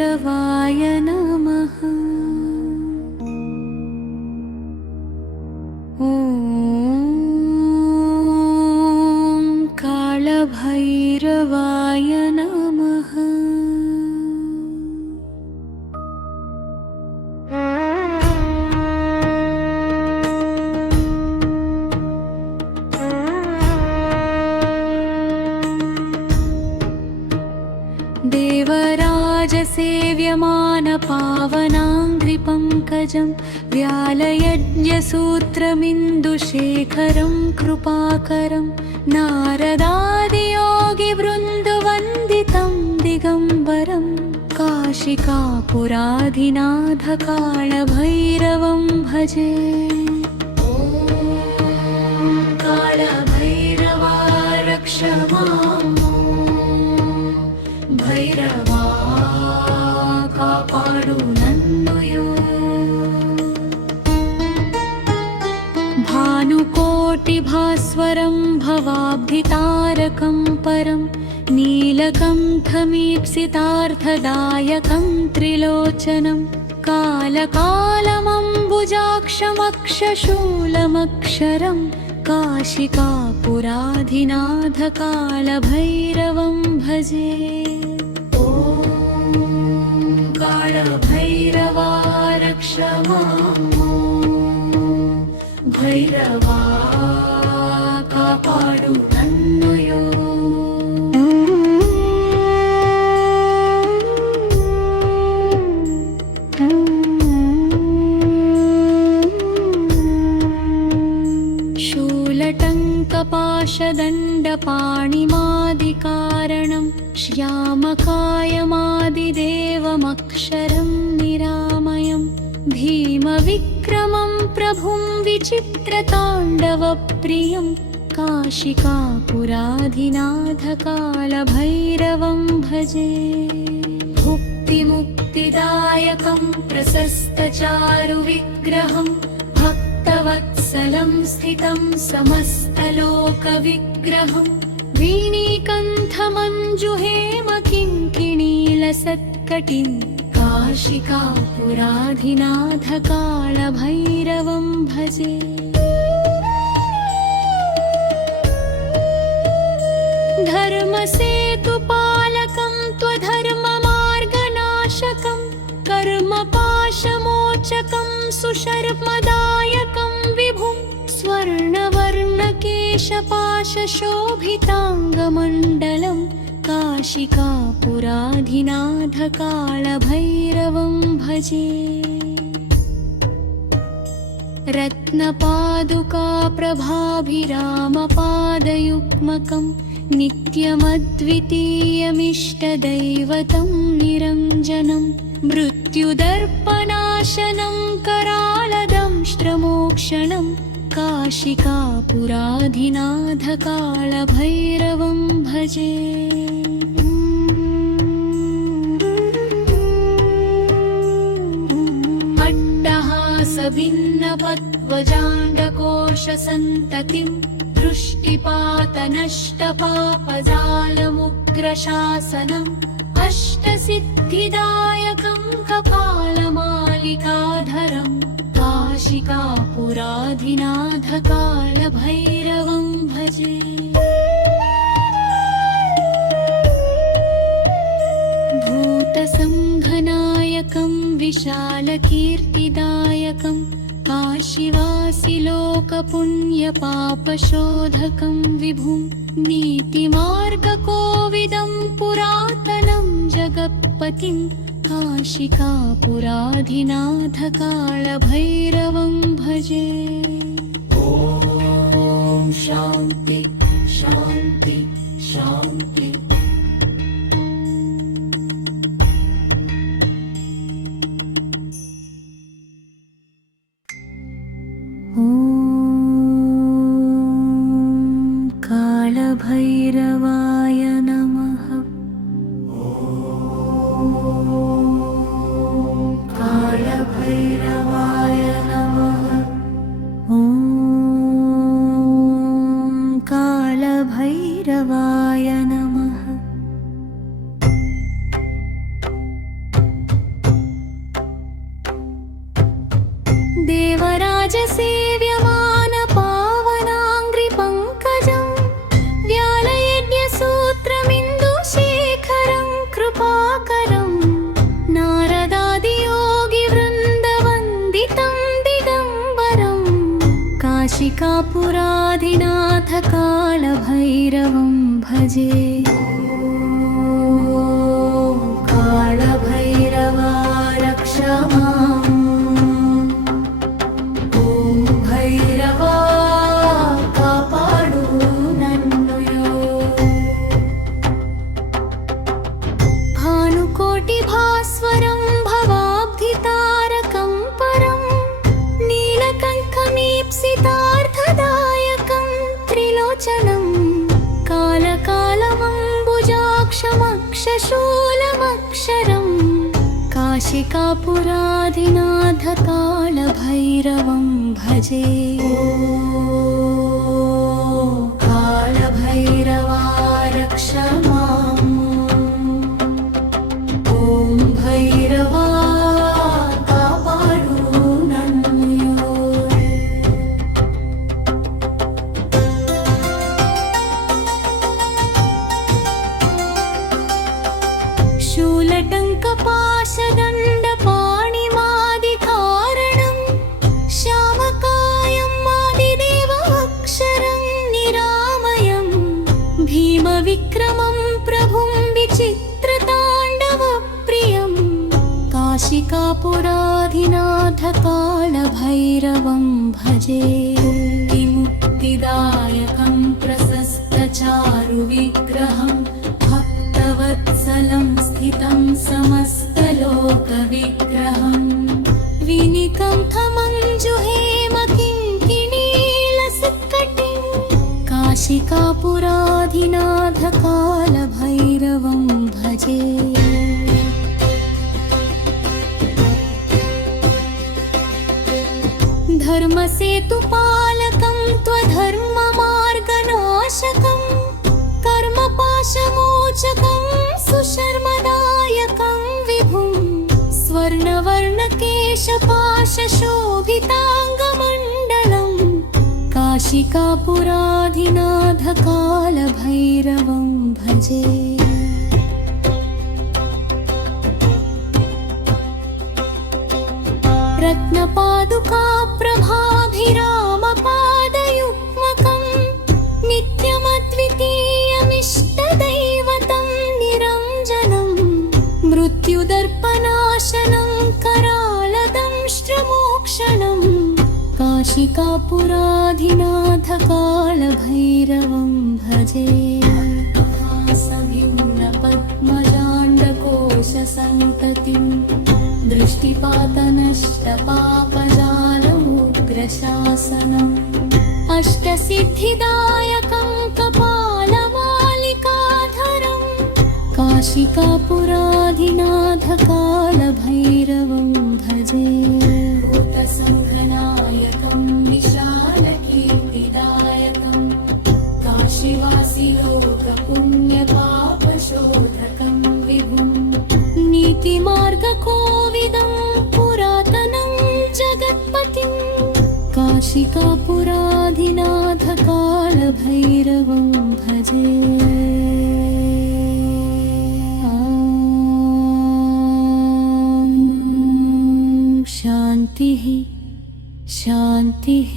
कालभैरवाय नमः। ॐ कालभैरवाय नमः। देवराजसेव्यमानपावनाङ्घ्रिपङ्कजं व्यालयज्ञसूत्रमिन्दुशेखरं कृपाकरं नारदादियोगिवृन्दवन्दितं दिगम्बरं काशिकापुराधिनाथकालभैरवं भजे। ॐ कालभैरवा रक्ष मां भैरवा कापाडु नन्नु। भानुकोटिभास्वरं भवाब्धितारकं परं नीलकण्ठमीप्सितार्थदायकं त्रिलोचनं कालकालमम्बुजाक्षमक्षशूलमक्षरं काशिकापुराधिनाथकालभैरवं भजे। ॐ कालभैरवा रक्ष मां भैरवा कापाडु नन्नु। शूलटङ्कपाशदण्डपाणिमादिकारणं श्यामकायमादिदेवमक्षरं निरामयं भीमविक्रमं प्रभुं विचित्रताण्डवप्रियं काशिकापुराधिनाथकालभैरवं भजे। भुक्तिमुक्तिदायकं प्रशस्तचारुविग्रहं भक्तवत्सलं स्थितं समस्तलोकविग्रहं वीणीकण्ठमञ्जुहेमकिङ्किणीलसत्कटिं काशिकापुराधिनाथकालभैरवं भजे। धर्मसेतुपालकं त्वधर्ममार्गनाशकं कर्मपाशमोचकं सुशर्मदायकं विभुं स्वर्णवर्णकेशपाशशोभिताङ्गमण्डलं काशिकापुराधिनाथकालभैरवं भजे। रत्नपादुकाप्रभाभिरामपादयुग्मकं नित्यमद्वितीयमिष्टदैवतं निरञ्जनं मृत्युदर्पणाशनं करालदंष्ट्रमोक्षणं काशिकापुराधिनाथकालभैरवं भजे। अट्टहासभिन्नपद्वजाण्डकोशसन्ततिं दृष्टिपातनष्टपापजालमुग्रशासनम् अष्टसिद्धिदायकं कपालमालिकाधरं काशिकापुराधिनाथकालभैरवं भजे। भूतसंघनायकं विशालकीर्तिदायकं काशीवासिलोकपुण्यपापशोधकं विभुं नीतिमार्गकोविदं पुरातनं जगत्पतिं काशिकापुराधिनाथकालभैरवं भजे। ॐ शान्ति शान्ति शान्ति। ॐ कालभैरवाय नमः। कालभैरवाय नमः। ॐ कालभैरवाय नमः। भजे। कालभैरवा रक्ष माम्। ॐ भैरवा कापाडु नन्नु। भानुकोटिभास्वरं भवाब्धितारकं परं नीलकण्ठमीप्सितार्थदायकं त्रिलोचनं कालकालमम्बुजाक्षमक्षशूलमक्षरं काशिकापुराधिनाथकालभैरवं भजे। कालभैरवा रक्ष माम्। ॐ भैरवा कापाडु नन्नु। शूलटङ्कपाशदण्डपाणिमादिकारणं श्यामकायम् आदिदेवाक्षरं निरामयं भीमविक्रमं प्रभुं विचित्रताण्डवप्रियं काशिकापुराधिनाथकालभैरवं भजे। मुक्तिदायकं प्रशस्तचारुविग्रहं भक्तवत्सलं स्थितं समस्तलोकविग्रहं विनिकण्ठमञ्जुहेमकिङ्किणीलसत्कटिं काशिकापुराधिनाथकालभैरवं भजे। धर्मसेतुपालकं त्वधर्ममार्गनाशकं कर्मपाशमोचकं सुशर्मदायकं विभुं स्वर्णवर्णकेशपाशशोभिताङ्गमण्डलं काशिकापुराधिनाथकालभैरवं भजे। रत्नपादुकाप्रभाभिरामपादयुग्मकं नित्यमद्वितीयमिष्टदैवतं निरञ्जनं मृत्युदर्पनाशनं करालदंष्ट्रमोक्षणं काशिकापुराधिनाथकालभैरवं भजे। सभिन्नपद्मजाण्डकोशसन्ततिं दृष्टिपातनष्टपापजालमुग्रशासनम् अष्टसिद्धिदायकं कपालमालिकाधरं काशिकापुराधिनाथकालभैरवं भजे। भूतसङ्घनायकं विशालकीर्तिदायकं काशीवासिलोकपुण्यपापशोधकं विभुं नीतिमार्गकोविदं पुरातनं जगत्पतिं काशिकापुराधिनाथकालभैरवं भजे। शान्तिः शान्तिः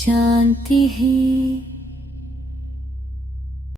शान्तिः।